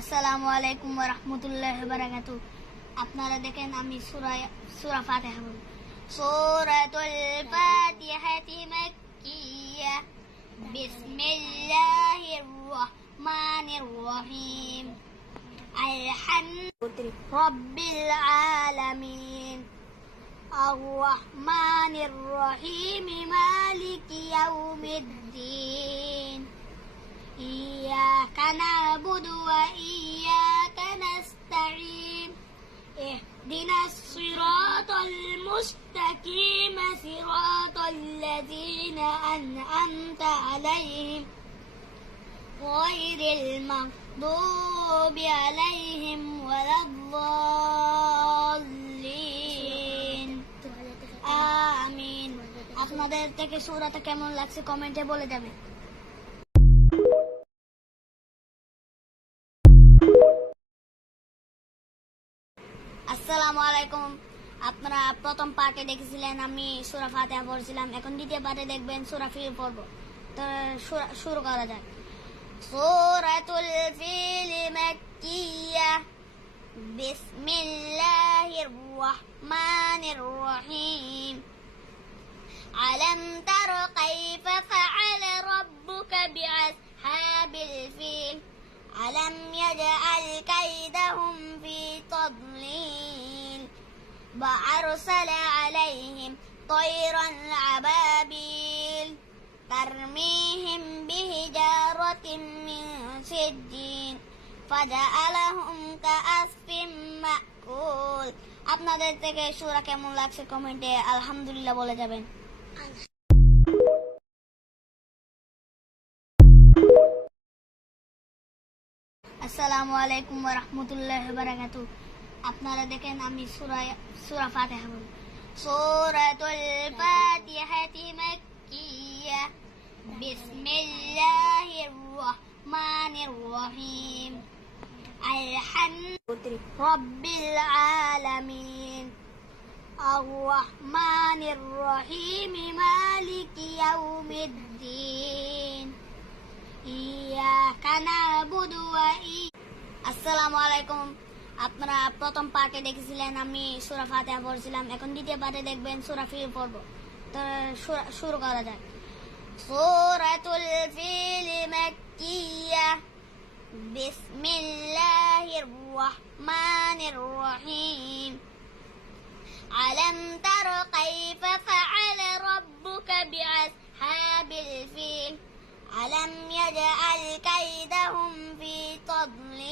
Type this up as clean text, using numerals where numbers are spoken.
আসসালামু আলাইকুম ওয়া রাহমাতুল্লাহি ওয়া বারাকাতুহু। আপনারা দেখেন আমি সূরা ফাতিহা বলি। সূরাতুল ফাতিহাতি মাক্কিয়াহ। বিসমিল্লাহির রাহমানির রহিম। আলহামদুলিল্লাহি রাব্বিল আলামিন। আর রহমানির রহিম মালিকি ইয়াউমিদ্দিন। إياك نعبد وإياك نستعين اهدنا الصراط المستقيم صراط الذين أنعمت عليهم غير المغضوب عليهم ولا الضالين آمين। আপনাদের থেকে সূরাটা কেমন লাগছে কমেন্টে বলে যাবেন। আসসালামু আলাইকুম। আপনারা প্রথম পার্টে দেখেছিলেন আমি সূরা ফাতিহা পড়ছিলাম, এখন দ্বিতীয় পার্টে দেখবেন সূরা ফিল পড়ব। তো শুরু করা যাক। সূরাতুল ফিল মাক্কিয়াহ। বিসমিল্লাহির রাহমানির রহিম। আলাম তারা কাইফা ফাআলা রাব্বুকা বিআসহাবিল ফিল। আলাম ইয়াজআল কাইদাহুম ফি تضليل وأرسل عليهم طيرا أبابيل ترميهم بحجارة من سجيل فجعلهم كعصف مأكول। আপনাদের থেকে সূরা কেমন লাগছে কমেন্টে আলহামদুলিল্লাহ বলে যাবেন। আসসালামু আলাইকুম ওয়া রাহমাতুল্লাহি ওয়া বারাকাতুহু। আপনারা দেখেন আমি সূরা ফাতিহা বলি। সূরাতুল ফাতিহাতি মাক্কিয়াহ। বিসমিল্লাহির রাহমানির রহিম। আলহামদুলিল্লাহি রাব্বিল আলামিন। আর রহমানির রহিম মালিকি ইয়াউমিদ্দিন। ইয়াকা না'বুদু ওয়া আসসালামু আলাইকুম। আপনারা প্রথম পার্টে দেখেছিলেন আমি সূরা ফাতিহা পড়ছিলাম, এখন দ্বিতীয় পার্টে দেখবেন সূরা ফিল পড়ব। তো শুরু করা যাক। সূরাতুল ফিল মাক্কিয়াহ। বিসমিল্লাহির রাহমানির রহিম। আলাম তারা কাইফা ফাআলা রাব্বুকা বিআসহাবিল ফিল। ألم يجعل كيدهم في تضليل